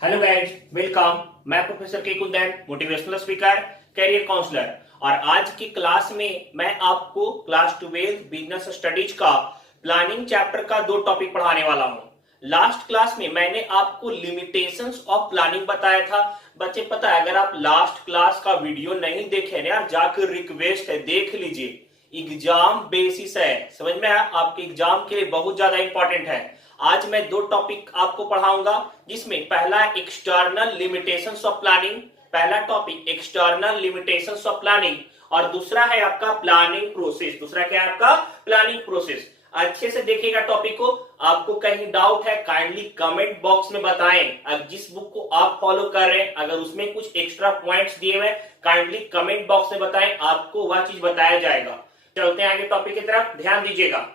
Hello guys, welcome. मैं professor K Kundan, motivational speaker, career counsellor. और आज की क्लास में मैं आपको क्लास 12 बिजनेस स्टडीज का प्लानिंग चैप्टर का 2 टॉपिक पढ़ाने वाला हूं। लास्ट क्लास में मैंने आपको लिमिटेशंस ऑफ प्लानिंग बताया था। बच्चे पता है, अगर आप लास्ट क्लास का वीडियो नहीं देखे ना यार, जाकर रिक्वेस्ट है देख लीजिए। एग्जाम बेसिस है, समझ में आया? आपके एग्जाम के लिए बहुत ज्यादा इंपॉर्टेंट है। आज मैं 2 टॉपिक आपको पढ़ाऊंगा, जिसमें पहला एक्सटर्नल लिमिटेशंस ऑफ प्लानिंग। पहला topic external limitations of planning और दूसरा है आपका प्लानिंग प्रोसेस। दूसरा क्या है आपका? Planning process. अच्छे से देखिएगा टॉपिक को। आपको कहीं डाउट है काइंडली कमेंट बॉक्स में बताएं। अब जिस बुक को आप फॉलो कर रहे हैं, अगर उसमें कुछ एक्स्ट्रा पॉइंट्स दिए हुए, काइंडली कमेंट बॉक्स में बताएं, आपको वह चीज बताया जाएगा। चलते हैं आगे टॉपिक की तरफ, ध्यान दीजिएगा।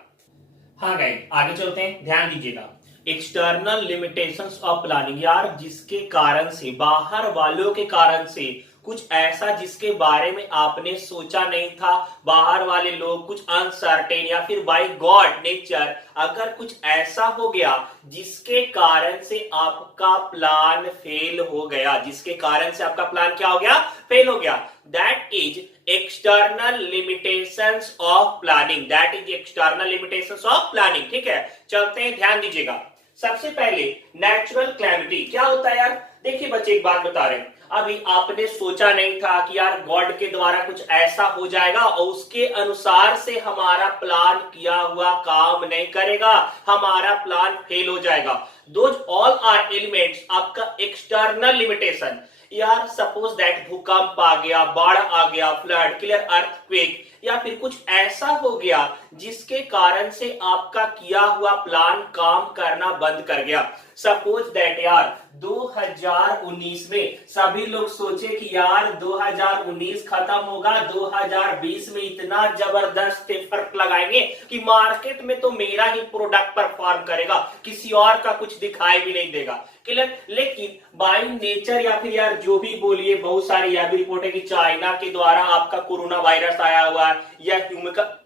हाँ गाइस, आगे चलते हैं, ध्यान दीजिएगा। एक्सटर्नल लिमिटेशंस ऑफ प्लानिंग, यार जिसके कारण से, बाहर वालों के कारण से कुछ ऐसा जिसके बारे में आपने सोचा नहीं था, बाहर वाले लोग कुछ अनसर्टेन या फिर बाय गॉड नेचर अगर कुछ ऐसा हो गया जिसके कारण से आपका प्लान फेल हो गया, जिसके कारण से आपका प्लान क्या हो गया? फेल हो गया। That is external limitations of planning. That is external limitations of planning. ठीक है, चलते हैं, ध्यान दीजिएगा। सबसे पहले नेचुरल कैलेमिटी क्या होता है यार? देखिए बच्चे, एक बात बता रहे हैं, अभी आपने सोचा नहीं था कि यार गॉड के द्वारा कुछ ऐसा हो जाएगा और उसके अनुसार से हमारा प्लान किया हुआ काम नहीं करेगा, हमारा प्लान फेल हो जाएगा। दोज ऑल आर एलिमेंट्स आपका एक्सटर्नल लिमिटेशन। यार सपोज दैट भूकंप आ गया, बाढ़ आ गया, फ्लड, क्लियर, अर्थक्वेक, या फिर कुछ ऐसा हो गया जिसके कारण से आपका किया हुआ प्लान काम करना बंद कर गया। सपोज दैट यार 2019 में सभी लोग सोचे कि यार 2019 खत्म होगा, 2020 में इतना जबरदस्त एफर्ट लगाएंगे कि मार्केट में तो मेरा ही प्रोडक्ट परफॉर्म करेगा, किसी और का कुछ दिखाई भी नहीं देगा। क्लियर? लेकिन बाय नेचर या फिर यार जो भी बोलिए, बहुत सारी यह भी रिपोर्ट है कि चाइना के द्वारा आपका कोरोना वायरस आया हुआ है, या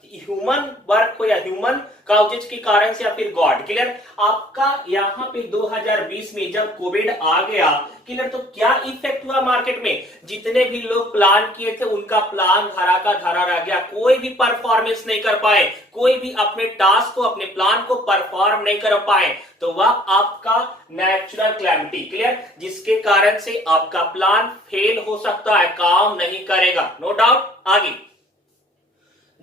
ह्यूमन वर्क हो या ह्यूमन काउजेज के कारण से, या फिर गॉड। क्लियर? आपका यहाँ पे 2020 में जब कोविड आ गया, क्लियर, तो क्या इफेक्ट हुआ मार्केट में? जितने भी लोग प्लान किए थे उनका प्लान धरा का धरा रह गया, कोई भी परफॉर्मेंस नहीं कर पाए, कोई भी अपने टास्क को, अपने प्लान को परफॉर्म नहीं कर पाए। तो वह आपका नेचुरल कैलेमिटी, क्लियर, जिसके कारण से आपका प्लान फेल हो सकता है, काम नहीं करेगा, नो डाउट। आगे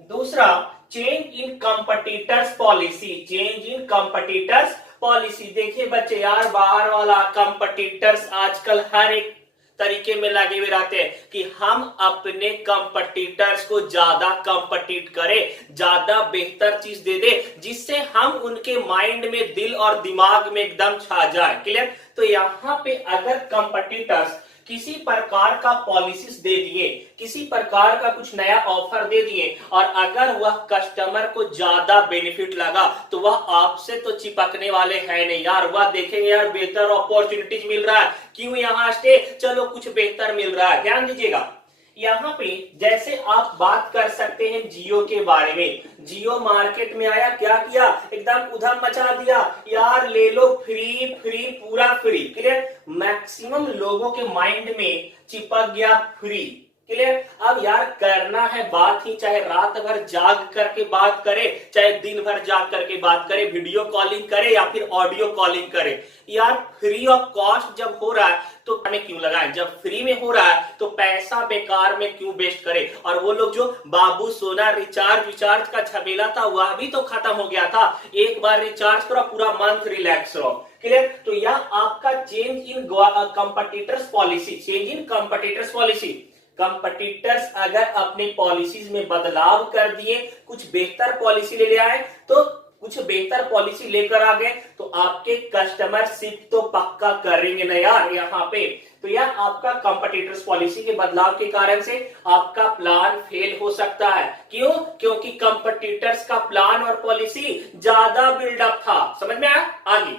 दूसरा, change in competitors policy. Change in competitors policy. देखिए बच्चे, यार बाहर वाला कंपटीटर्स आजकल हर एक तरीके में लगे हुए रहते हैं कि हम अपने कंपटीटर्स को ज्यादा कंपटीट करें, ज्यादा बेहतर चीज दे दे, जिससे हम उनके माइंड में, दिल और दिमाग में एकदम छा जाए। क्लियर? तो यहां पे अगर कंपटीटर्स किसी प्रकार का पॉलिसीज दे दिए, किसी प्रकार का कुछ नया ऑफर दे दिए, और अगर वह कस्टमर को ज्यादा बेनिफिट लगा तो वह आपसे तो चिपकने वाले हैं नहीं यार। वह देखेंगे यार बेहतर अपॉर्चुनिटीज मिल रहा है, क्यों यहाँ स्टे, चलो कुछ बेहतर मिल रहा है। ध्यान दीजिएगा, यहाँ पे जैसे आप बात कर सकते हैं जियो के बारे में। जियो मार्केट में आया, क्या किया? एकदम उधम मचा दिया, यार ले लो फ्री फ्री, पूरा फ्री। क्लियर? मैक्सिमम लोगों के माइंड में चिपक गया फ्री। क्लियर? अब यार करना है बात ही, चाहे रात भर जाग करके बात करे, चाहे दिन भर जाग करके बात करे, वीडियो कॉलिंग करे या फिर ऑडियो कॉलिंग करे, यार फ्री ऑफ कॉस्ट जब हो रहा है तो हमें क्यों लगाएं? जब फ्री में हो रहा है तो पैसा बेकार में क्यों वेस्ट करे? और वो लोग जो बाबू सोना रिचार्ज का झमेला था, वह भी तो खत्म हो गया था। एक बार रिचार्ज करो, पूरा मंथ रिलैक्स रहो। क्लियर? तो यह आपका change in competitors policy. Change in competitors policy. Competitors अगर अपनी पॉलिसीज में बदलाव कर दिए, कुछ बेहतर पॉलिसी ले आए, तो कुछ बेहतर पॉलिसी लेकर आ गए, तो आपके कस्टमर शिफ्ट तो पक्का करेंगे ना यार यहाँ पे। तो यह आपका कंपटीटर्स पॉलिसी के बदलाव के कारण से आपका प्लान फेल हो सकता है। क्यों? क्योंकि कंपटीटर्स का प्लान और पॉलिसी ज्यादा बिल्डअप था। समझ में आया? आगे,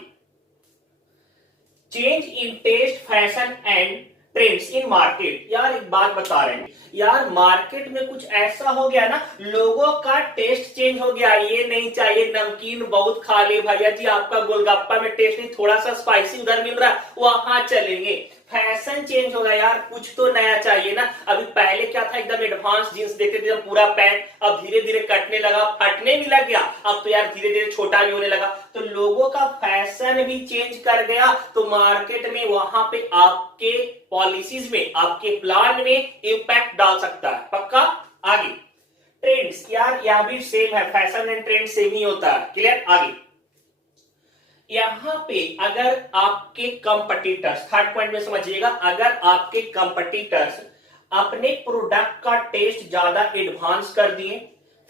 change in taste, fashion and trends in market. यार एक बात बता रहे हैं यार, मार्केट में कुछ ऐसा हो गया ना, लोगों का टेस्ट चेंज हो गया। ये नहीं चाहिए नमकीन बहुत खा ले भैया जी, आपका गोलगप्पा में टेस्ट नहीं, थोड़ा सा स्पाइसी उधर मिल रहा है वहां चलेंगे। फैशन चेंज हो गया यार, कुछ तो नया चाहिए ना। अभी पहले क्या था, एकदम एडवांस जींस देखते थे पूरा पैंट, अब धीरे धीरे कटने लगा, फटने भी लग गया, अब तो यार धीरे धीरे छोटा भी होने लगा। तो लोगों का फैशन भी चेंज कर गया, तो मार्केट में वहां पे आपके पॉलिसीज में, आपके प्लान में इंपैक्ट डाल सकता है। पक्का? आगे ट्रेंड्स, यार यह भी सेम है, फैशन एंड ट्रेंड सेम ही होता है। क्लियर? आगे यहां पे अगर आपके कंपटीटर्स, थर्ड पॉइंट में समझिएगा, अगर आपके कंपटीटर्स अपने प्रोडक्ट का टेस्ट ज्यादा एडवांस कर दिए,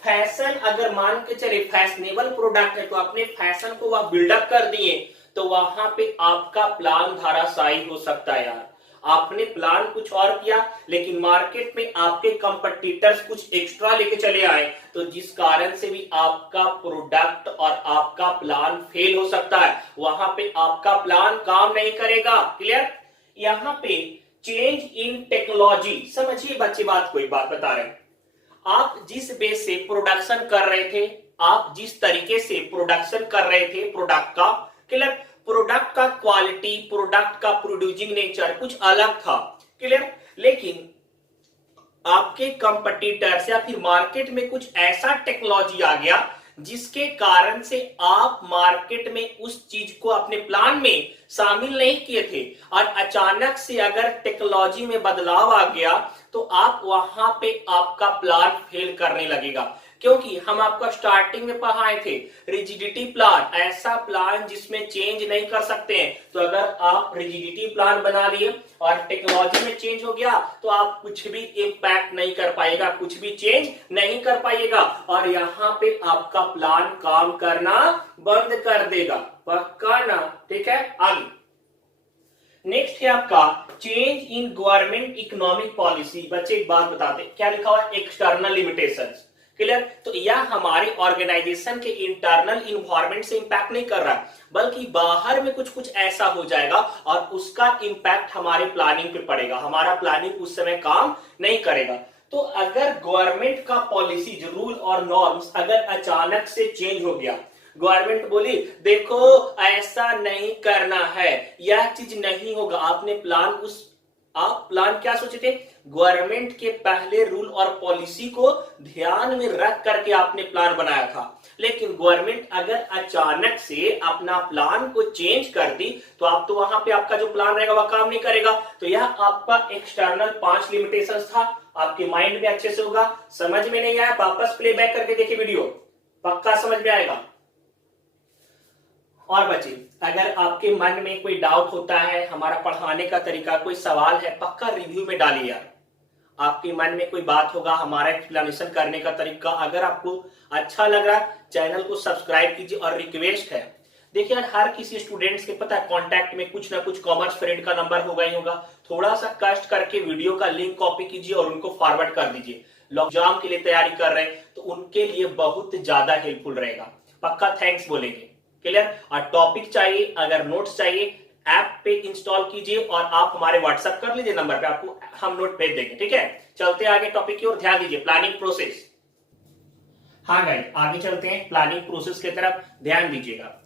फैशन अगर मान के चले फैशनेबल प्रोडक्ट है तो अपने फैशन को वह बिल्डअप कर दिए, तो वहां पे आपका प्लान धराशायी हो सकता है यार। आपने प्लान कुछ और किया, लेकिन मार्केट में आपके कंपटीटर्स कुछ एक्स्ट्रा लेके चले आए, तो जिस कारण से भी आपका प्रोडक्ट और आपका प्लान फेल हो सकता है। वहां पे आपका प्लान काम नहीं करेगा। क्लियर? यहां पे चेंज इन टेक्नोलॉजी, समझिए बच्चे बात, कोई बात बता रहे हैं, आप जिस बेस से प्रोडक्शन कर रहे थे, आप जिस तरीके से प्रोडक्शन कर रहे थे प्रोडक्ट का, क्लियर, प्रोडक्ट का क्वालिटी, प्रोडक्ट का प्रोड्यूसिंग नेचर कुछ अलग था। क्लियर? लेकिन आपके कंपटीटर्स या फिर मार्केट में कुछ ऐसा टेक्नोलॉजी आ गया जिसके कारण से आप मार्केट में उस चीज को अपने प्लान में शामिल नहीं किए थे, और अचानक से अगर टेक्नोलॉजी में बदलाव आ गया तो आप वहां पे आपका प्लान फेल करने लगेगा। क्योंकि हम आपको स्टार्टिंग में पढ़ाए थे रिजिडिटी प्लान, ऐसा प्लान जिसमें चेंज नहीं कर सकते हैं। तो अगर आप रिजिडिटी प्लान बना लिए और टेक्नोलॉजी में चेंज हो गया तो आप कुछ भी इंपैक्ट नहीं कर पाएगा, कुछ भी चेंज नहीं कर पाएगा, और यहां पे आपका प्लान काम करना बंद कर देगा। पक्का ना? ठीक है, आगे नेक्स्ट है आपका change in government economic policy. बच्चे एक बात बताते हैं, क्या लिखा हुआ है? External limitations. क्लियर? तो यह हमारे ऑर्गेनाइजेशन के इंटरनल इन्वायरमेंट से इंपैक्ट नहीं कर रहा है, बल्कि बाहर में कुछ कुछ ऐसा हो जाएगा और उसका इंपैक्ट हमारे प्लानिंग पे पड़ेगा, हमारा प्लानिंग उस समय काम नहीं करेगा। तो अगर गवर्नमेंट का पॉलिसी, रूल और नॉर्म्स अगर अचानक से चेंज हो गया, गवर्नमेंट बोली देखो ऐसा नहीं करना है, यह चीज नहीं होगा, आपने प्लान आप प्लान क्या सोचे थे? गवर्नमेंट के पहले रूल और पॉलिसी को ध्यान में रख करके आपने प्लान बनाया था, लेकिन गवर्नमेंट अगर अचानक से अपना प्लान को चेंज कर दी तो आप तो वहां पे आपका जो प्लान रहेगा वह काम नहीं करेगा। तो यह आपका एक्सटर्नल 5 लिमिटेशंस था, आपके माइंड में अच्छे से होगा। समझ में नहीं आया वापस प्ले बैक करके देखिए वीडियो, पक्का समझ में आएगा। और बच्चे अगर आपके मन में कोई डाउट होता है, हमारा पढ़ाने का तरीका, कोई सवाल है, पक्का रिव्यू में डालिए यार। आपके मन में कोई बात होगा, हमारा एक्सप्लेनेशन करने का तरीका अगर आपको अच्छा लग रहा है, चैनल को सब्सक्राइब कीजिए। और रिक्वेस्ट है, देखिए यार हर किसी स्टूडेंट्स के पता है कॉन्टैक्ट में कुछ ना कुछ कॉमर्स फ्रेंड का नंबर होगा ही होगा, थोड़ा सा कष्ट करके वीडियो का लिंक कॉपी कीजिए और उनको फॉरवर्ड कर दीजिए। एग्जाम के लिए तैयारी कर रहे हैं तो उनके लिए बहुत ज्यादा हेल्पफुल रहेगा। पक्का थैंक्स बोलेंगे। क्लियर? और टॉपिक चाहिए, अगर नोट्स चाहिए, ऐप पे इंस्टॉल कीजिए और आप हमारे व्हाट्सएप कर लीजिए नंबर पे, आपको हम नोट भेज देंगे। ठीक है, चलते आगे टॉपिक की ओर, ध्यान दीजिए प्लानिंग प्रोसेस। हाँ गाइस, आगे चलते हैं प्लानिंग प्रोसेस की तरफ, ध्यान दीजिएगा।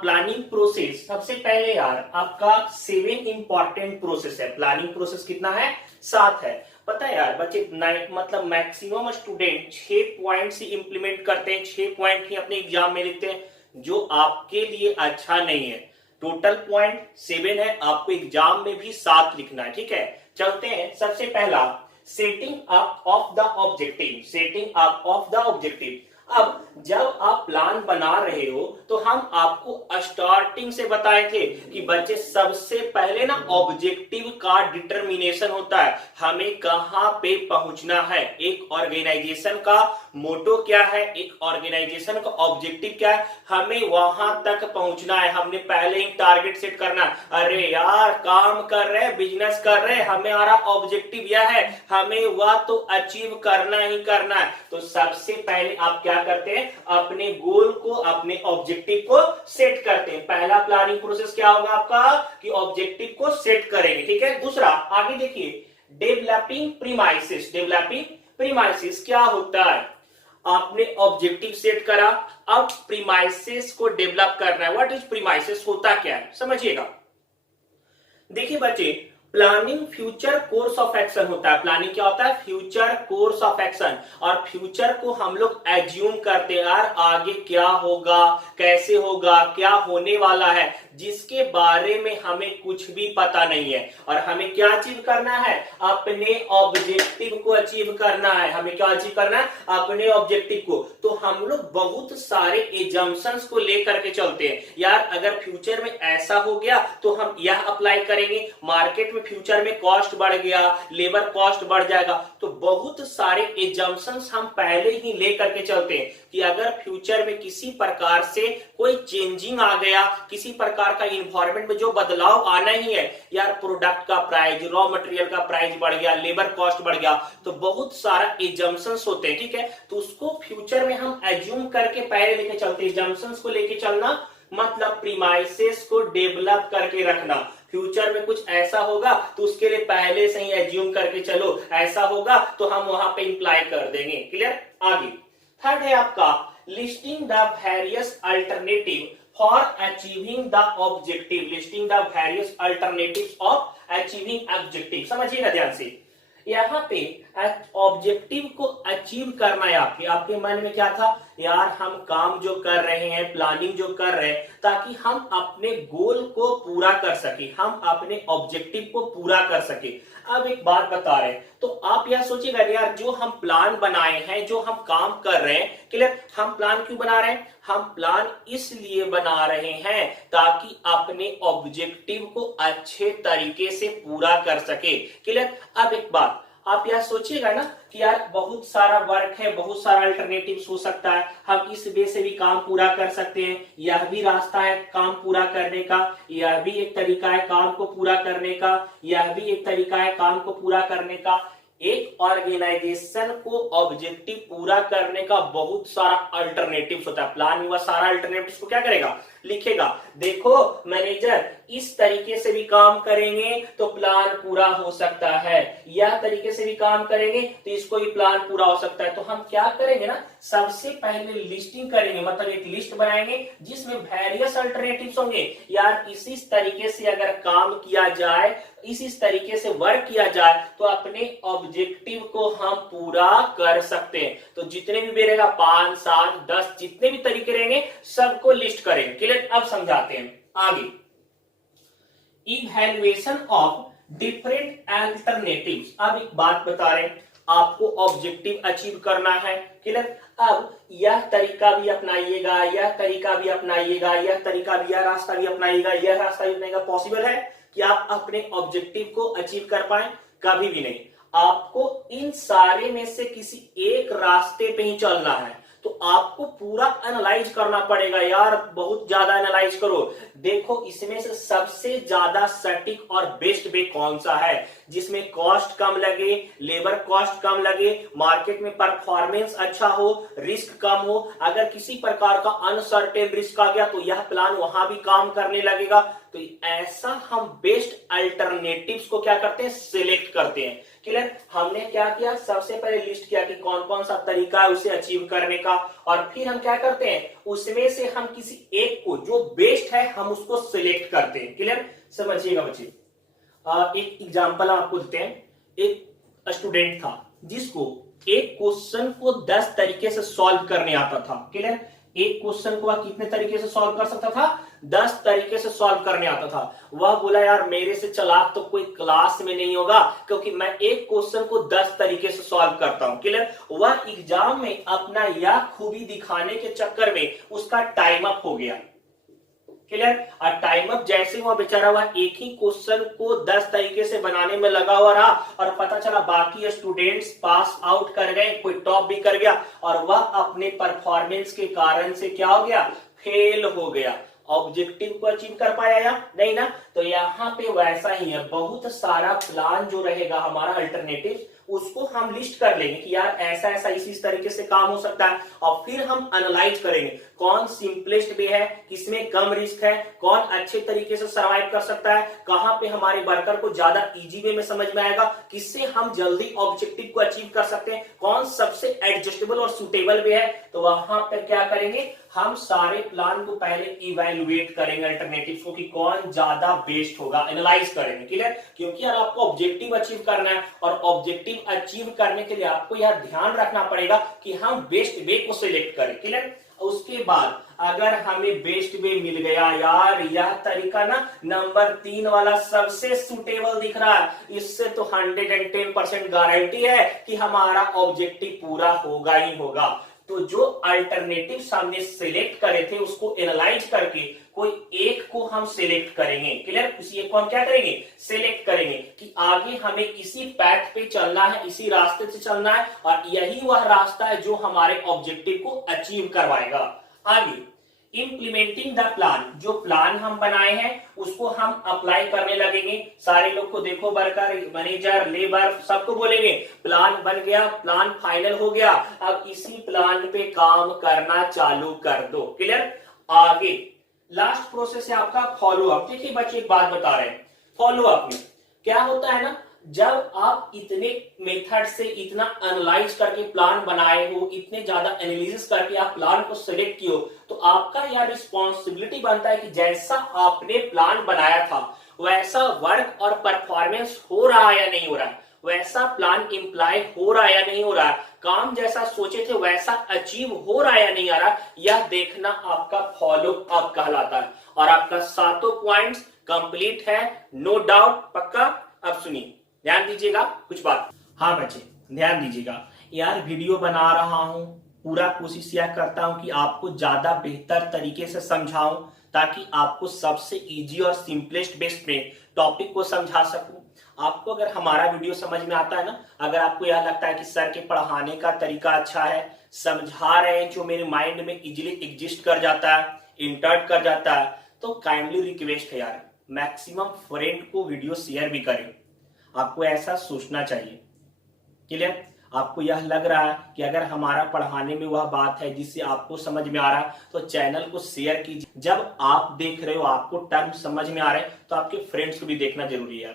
प्लानिंग प्रोसेस सबसे पहले यार आपका 7 इंपॉर्टेंट प्रोसेस है। प्लानिंग प्रोसेस कितना है? 7 है। पता है यार बच्चे, मतलब मैक्सिमम स्टूडेंट 6 पॉइंट ही इंप्लीमेंट करते हैं, 6 पॉइंट ही अपने एग्जाम में लिखते हैं, जो आपके लिए अच्छा नहीं है। टोटल पॉइंट 7 है, आपको एग्जाम में भी 7 लिखना है। ठीक है, चलते हैं। सबसे पहला setting up of the objective. Setting up of the objective. अब जब आप प्लान बना रहे हो तो हम आपको स्टार्टिंग से बताए थे कि बच्चे सबसे पहले ना ऑब्जेक्टिव का डिटर्मिनेशन होता है, हमें कहां पे पहुंचना है। एक ऑर्गेनाइजेशन का मोटो क्या है, एक ऑर्गेनाइजेशन का ऑब्जेक्टिव क्या है, हमें वहां तक पहुंचना है। हमने पहले ही टारगेट सेट करना, अरे यार काम कर रहे, बिजनेस कर रहे, हमारा ऑब्जेक्टिव यह है, हमें वह तो अचीव करना ही करना है। तो सबसे पहले आप क्या क्या करते हैं, अपने गोल को, अपने ऑब्जेक्टिव को सेट करते हैं। पहला प्लानिंग प्रोसेस क्या होगा आपका, कि ऑब्जेक्टिव को सेट करेंगे, ठीक है। दूसरा आगे देखिए, डेवलपिंग प्रीमाइसेस। डेवलपिंग प्रीमाइसेस क्या होता है, आपने ऑब्जेक्टिव सेट करा, अब प्रीमाइसेस को डेवलप करना है। व्हाट इज प्रीमाइसेस, होता क्या है समझिएगा। देखिए बच्चे, planning future course of action होता है। प्लानिंग क्या होता है, फ्यूचर कोर्स ऑफ एक्शन। और फ्यूचर को हम लोग एज्यूम करते हैं, यार आगे क्या होगा, कैसे होगा, क्या होने वाला है, जिसके बारे में हमें कुछ भी पता नहीं है। और हमें क्या अचीव करना है, अपने ऑब्जेक्टिव को अचीव करना है। हमें क्या अचीव करना है, अपने ऑब्जेक्टिव को। तो हम लोग बहुत सारे एजम्पशंस को लेकर के चलते हैं, यार अगर फ्यूचर में ऐसा हो गया तो हम यह अप्लाई करेंगे, मार्केट में फ्यूचर में कॉस्ट बढ़ गया, लेबर कॉस्ट बढ़ जाएगा। तो बहुत सारे एजम्पशंस हम पहले ही लेकर के चलते हैं कि अगर फ्यूचर में किसी प्रकार से कोई चेंजिंग आ गया, किसी प्रकार का इन्वायरमेंट में जो बदलाव आना ही है, यार प्रोडक्ट का प्राइस, रॉ मटेरियल का प्राइस बढ़ गया, लेबर कॉस्ट बढ़ गया, तो बहुत सारा एजम्पशंस होते हैं, ठीक है। तो उसको फ्यूचर में हम एज्यूम करके पहले लेके चलते हैं। एजम्पशंस को लेके चलना मतलब प्रीमाइसेस को डेवलप करके रखना। फ्यूचर में कुछ ऐसा होगा तो उसके लिए पहले से ही एज्यूम करके चलो, ऐसा होगा तो हम वहां पे इंप्लाई कर देंगे। क्लियर। आगे थर्ड है आपका listing the various alternative for achieving the objective. Listing the various alternatives of achieving objective. समझिएगा ध्यान से, यहाँ पे ऑब्जेक्टिव को अचीव करना है। आपके मन में क्या था, यार हम काम जो कर रहे हैं, प्लानिंग जो कर रहे हैं, ताकि हम अपने गोल को पूरा कर सके, हम अपने ऑब्जेक्टिव को पूरा कर सके। अब एक बात बता रहे हैं, तो आप यह सोचिएगा यार जो हम प्लान बनाए हैं, जो हम काम कर रहे हैं, क्लियर, हम प्लान क्यों बना रहे हैं, हम प्लान इसलिए बना रहे हैं ताकि अपने ऑब्जेक्टिव को अच्छे तरीके से पूरा कर सके। क्लियर। अब एक बात आप यह सोचिएगा ना कि यार बहुत सारा वर्क है, बहुत सारा अल्टरनेटिव्स हो सकता है, हम इस वे से भी काम पूरा कर सकते हैं, यह भी रास्ता है काम पूरा करने का, यह भी एक तरीका है काम को पूरा करने का, यह भी एक तरीका है काम को पूरा करने का। एक ऑर्गेनाइजेशन को ऑब्जेक्टिव पूरा करने का बहुत सारा अल्टरनेटिव होता है। प्लान हुआ सारा अल्टरनेटिव को क्या करेगा, लिखेगा। देखो मैनेजर इस तरीके से भी काम करेंगे तो प्लान पूरा हो सकता है, यह तरीके से भी काम करेंगे तो इसको भी प्लान पूरा हो सकता है। तो हम क्या करेंगे ना, सबसे पहले लिस्टिंग करेंगे, मतलब एक लिस्ट बनाएंगे जिसमें वेरियस अल्टरनेटिव्स होंगे। यार इसी तरीके से अगर काम किया जाए, इसी तरीके से वर्क किया जाए तो अपने ऑब्जेक्टिव को हम पूरा कर सकते हैं। तो जितने भी रहेगा 5, 7, 10 जितने भी तरीके रहेंगे सबको लिस्ट करेंगे। क्लियर। अब समझाते हैं आगे। Evaluation of different alternatives. अब एक बात बता रहे हैं, आपको ऑब्जेक्टिव अचीव करना है। क्लियर। अब यह तरीका भी अपनाइएगा, यह तरीका भी अपनाइएगा, यह तरीका भी, यह रास्ता भी अपनाइएगा, यह रास्ता भी अपनाइएगा। पॉसिबल है कि आप अपने ऑब्जेक्टिव को अचीव कर पाए? कभी भी नहीं। आपको इन सारे में से किसी एक रास्ते पे ही चलना है। तो आपको पूरा एनालाइज करना पड़ेगा, यार बहुत ज्यादा एनालाइज करो, देखो इसमें से सबसे ज्यादा सटीक और बेस्ट वे कौन सा है, जिसमें कॉस्ट कम लगे, लेबर कॉस्ट कम लगे, मार्केट में परफॉर्मेंस अच्छा हो, रिस्क कम हो। अगर किसी प्रकार का अनसर्टेन रिस्क आ गया तो यह प्लान वहां भी काम करने लगेगा। तो ऐसा हम बेस्ट अल्टरनेटिव्स को क्या करते हैं, सिलेक्ट करते हैं। क्लियर। हमने क्या किया, सबसे पहले लिस्ट किया कि कौन कौन सा तरीका है उसे अचीव करने का, और फिर हम क्या करते हैं, उसमें से हम किसी एक को जो बेस्ट है हम उसको सिलेक्ट करते हैं। क्लियर। समझिएगा बच्चे, एक एग्जांपल आपको देते हैं। एक स्टूडेंट था जिसको एक क्वेश्चन को 10 तरीके से सॉल्व करने आता था। क्लियर। एक क्वेश्चन को वह कितने तरीके से सॉल्व कर सकता था, 10 तरीके से सॉल्व करने आता था। वह बोला यार मेरे से चालाक तो कोई क्लास में नहीं होगा, क्योंकि मैं एक क्वेश्चन को 10 तरीके से सॉल्व करता हूं। क्लियर। वह एग्जाम में अपना यह खूबी दिखाने के चक्कर में उसका टाइम अप हो गया। क्लियर। और टाइम अप जैसे वह बेचारा वह एक ही क्वेश्चन को 10 तरीके से बनाने में लगा हुआ रहा, और पता चला बाकी स्टूडेंट्स पास आउट कर गए, कोई टॉप भी कर गया, और वह अपने परफॉर्मेंस के कारण से क्या हो गया, फेल हो गया। ऑब्जेक्टिव को अचीव कर पाया या नहीं ना। तो यहाँ पे वैसा ही है, बहुत सारा प्लान जो रहेगा हमारा अल्टरनेटिव, उसको हम लिस्ट कर लेंगे कि यार ऐसा ऐसा इस तरीके से काम हो सकता है, और फिर हम एनालाइज करेंगे कौन सिंपलेस्ट वे है, किसमें कम रिस्क है, कौन अच्छे तरीके से सर्वाइव कर सकता है, कहां पे हमारे वर्कर को ज्यादा इजी वे में समझ में आएगा, किससे हम जल्दी ऑब्जेक्टिव को अचीव कर सकते हैं, कौन सबसे एडजस्टेबल और सुटेबल वे है। तो वहां पर क्या करेंगे, हम सारे प्लान को पहले इवैल्यूएट करेंगे अल्टरनेटिव को कि कौन ज्यादा बेस्ट होगा, एनालाइज करेंगे। क्लियर? क्योंकि यार आपको ऑब्जेक्टिव अचीव करना है, और ऑब्जेक्टिव अचीव करने के लिए आपको यह ध्यान रखना पड़ेगा कि हम बेस्ट वे को सिलेक्ट करें। क्लियर? उसके बाद अगर हमें बेस्ट वे मिल गया, यार यह तरीका ना नंबर 3 वाला सबसे सुटेबल दिख रहा है, इससे तो 110% गारंटी है कि हमारा ऑब्जेक्टिव पूरा होगा ही होगा। तो जो अल्टरनेटिव सामने सिलेक्ट करे थे उसको एनालाइज करके कोई एक को हम सिलेक्ट करेंगे। क्लियर? उसी एक को हम क्या करेंगे, सिलेक्ट करेंगे कि आगे हमें इसी पैथ पे चलना है, इसी रास्ते से चलना है, और यही वह रास्ता है जो हमारे ऑब्जेक्टिव को अचीव करवाएगा। आगे इंप्लीमेंटिंग द प्लान, जो प्लान हम बनाए हैं उसको हम अप्लाई करने लगेंगे। सारे लोग को देखो, वर्कर, मैनेजर, लेबर, सबको बोलेंगे प्लान बन गया, प्लान फाइनल हो गया, अब इसी प्लान पे काम करना चालू कर दो। क्लियर? आगे लास्ट प्रोसेस है आपका फॉलो अप। देखिए बच्चे एक बात बता रहे हैं, फॉलो अप में क्या होता है ना, जब आप इतने मेथड से इतना एनालाइज करके प्लान बनाए हो, इतने ज्यादा एनालिसिस करके आप प्लान को सिलेक्ट किए हो, तो आपका यह रिस्पॉन्सिबिलिटी बनता है कि जैसा आपने प्लान बनाया था वैसा वर्क और परफॉर्मेंस हो रहा है या नहीं हो रहा है, वैसा प्लान इम्प्लाई हो रहा है या नहीं हो रहा है, काम जैसा सोचे थे वैसा अचीव हो रहा है या नहीं आ रहा, यह देखना आपका फॉलो अप कहलाता है। और आपका 7 पॉइंट्स कंप्लीट है, नो डाउट, पक्का? अब सुनिए, ध्यान दीजिएगा कुछ बात। हाँ बच्चे ध्यान दीजिएगा, यार वीडियो बना रहा हूं, पूरा कोशिश यह करता हूं कि आपको ज्यादा बेहतर तरीके से समझाऊं, ताकि आपको सबसे इजी और सिंपलेस्ट बेस्ट में टॉपिक को समझा सकूं। आपको अगर हमारा वीडियो समझ में आता है ना, अगर आपको यह लगता है कि सर के पढ़ाने का तरीका अच्छा है, समझा रहे हैं जो मेरे माइंड में इजीली एग्जिस्ट कर जाता है, इंटर्ट कर जाता है, तो काइंडली रिक्वेस्ट है यार मैक्सिमम फ्रेंड को वीडियो शेयर भी करें। आपको ऐसा सोचना चाहिए। क्लियर? आपको यह लग रहा है कि अगर हमारा पढ़ाने में वह बात है जिससे आपको समझ में आ रहा है, तो चैनल को शेयर कीजिए। जब आप देख रहे हो, आपको टर्म समझ में आ रहे हैं, तो आपके फ्रेंड्स को भी देखना जरूरी है।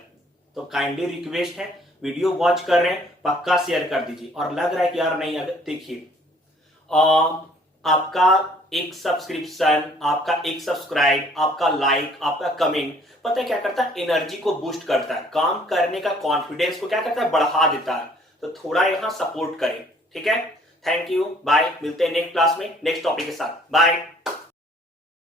तो काइंडली रिक्वेस्ट है, वीडियो वॉच कर रहे हैं पक्का शेयर कर दीजिए। और लग रहा है कि यार नहीं, अगर देखिए आपका एक सब्सक्रिप्शन, आपका एक सब्सक्राइब, आपका लाइक, आपका कमेंट, पता है क्या करता है, एनर्जी को बूस्ट करता है, काम करने का कॉन्फिडेंस को क्या करता है, बढ़ा देता है। तो थोड़ा यहां सपोर्ट करें, ठीक है? थैंक यू, बाय, मिलते हैं नेक्स्ट क्लास में नेक्स्ट टॉपिक के साथ, बाय।